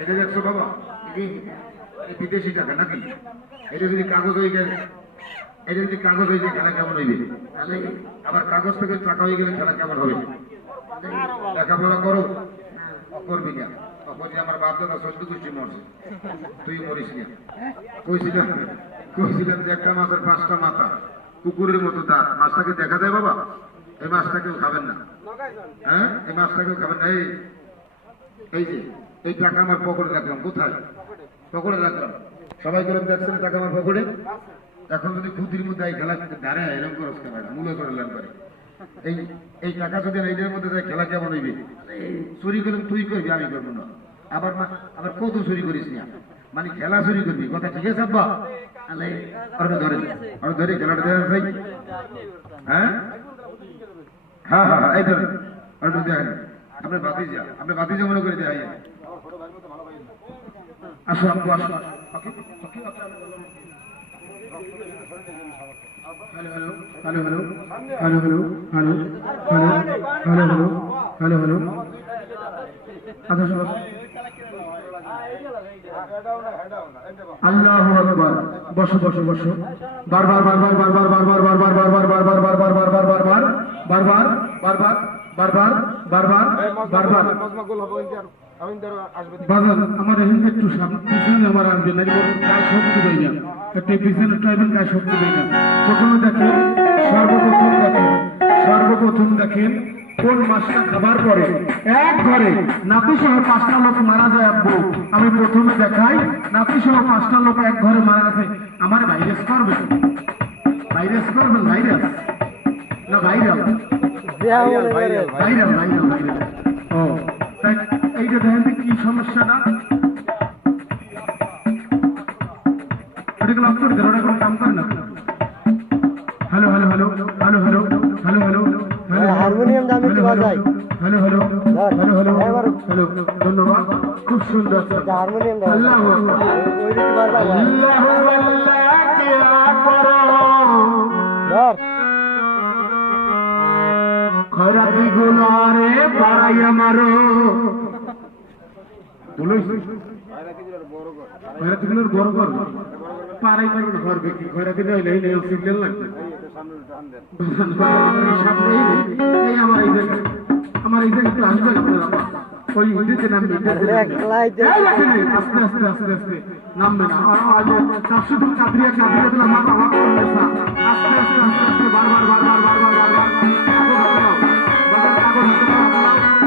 এটা দেখছো বাবা, বিদেশি টাকা নাকি? এটা যদি কাগজ হয়ে গেলে, এটা যদি কাগজ হয়ে যায় খেলা কেমন হইবে? আবার কাগজ থেকে টাকা হয়ে গেলে খেলা কেমন হবে? লেখাপড়া করো, করবি না। তখন আমার বাপ দাদা 14 গোষ্ঠী মরছে, তুই মরিস না। কইছিলাম যে একটা মাছের 5টা মাথা, কুকুরের মতো দাঁত। মাছটাকে দেখা যায় বাবা? এই মাছটাকেও খাবেন না, হ্যাঁ? এই মাছটাকেও খাবেন না। এই যে এই টাকা আমার পকেটে রাখলাম। কোথায়? পকেটে রাখলাম। সবাই করে দেখছেন টাকা আমার পকেটে। এখন যদি খুদির মধ্যে এই খেলা দাঁড়ায় এরকম খরচ করে না, মূল্য করে লাভ করে। এই টাকা যদি এইটার মধ্যে যায় খেলা কেমন হইবে? চুরি করলাম তুই করবি, আমি করবো না। আবার কত চুরি করিস না, মানে খেলা চুরি করবি। কথা ঠিক আছে আব্বা? ধরে খেলাটা দেখা ভাই। হ্যাঁ হ্যাঁ হ্যাঁ হ্যাঁ, এই ধরেন দেখেন। আপনার বাতিজা মনে করে দেয়। আসো আপু, আসো। Hello hello hello hello hello hello hello hello hello hello আল্লাহু আকবার। বসো বসো বসো। বারবার বারবার বারবার বারবার বারবার বারবার বারবার বারবার বারবার বারবার বারবার বারবার বারবার বারবার বারবার বাজার আমার এখানে একটু পিছনে আমার আসবে না, গায়ে শক্তি দেয় না, একটু পিছনে ট্রাইবেল গায়ে শক্তি দেয় না। প্রথমে দেখেন, সর্বপ্রথম দেখেন কোন মাছটা খাবার পরে এক ঘরে নাতি সহ 5টা লোক মারা যায়। আব্বু আমি প্রথমে দেখাই, নাতি সহ 5টা লোক এক ঘরে মারা গেছে। আমার ভাইরাস করবেন, ভাইরাস করবেন, ভাইরাস না ভাইরাল, ভাইরাল ভাইরাল ভাইরাল। ও তাই এইটা দেখেন কি সমস্যাটা। ওটাকে লক করে দেন, ওটা কোনো কাম করে না। Hello hello hello hello hello hello hello harmonium দামি কি বাজাই? Hello hello hello hello hello. ধন্যবাদ, খুব সুন্দর। হারমোনিয়াম দাও, আল্লাহু আকবার, ওই দিকে বাজাও। আল্লাহু আল্লাহ কিয়া করো ধর খরাতি গুলারে পাড়াইয়া মারো। বলো খয়রাতিগুলোর বড় ঘর পাড়াই মারো না, ঘর বিক্রি। খয়রাতি নইলে এই সিগন্যাল লাগবে সামনে। এই আমার এই জায়গা, আমার এই জায়গা একটু আসবেন আপনারা। ওই দিতে নামবে, আস্তে আস্তে আস্তে আস্তে নামবে না। তার শুধু কাদরিয়া কাদরিয়া দিলাম আমার অবাক করলে আস্তে আস্তে আস্তে আস্তে বারবার বারবার বারবার বারবার কাগজ হাতে নাও, কাগজ হাতে নাও।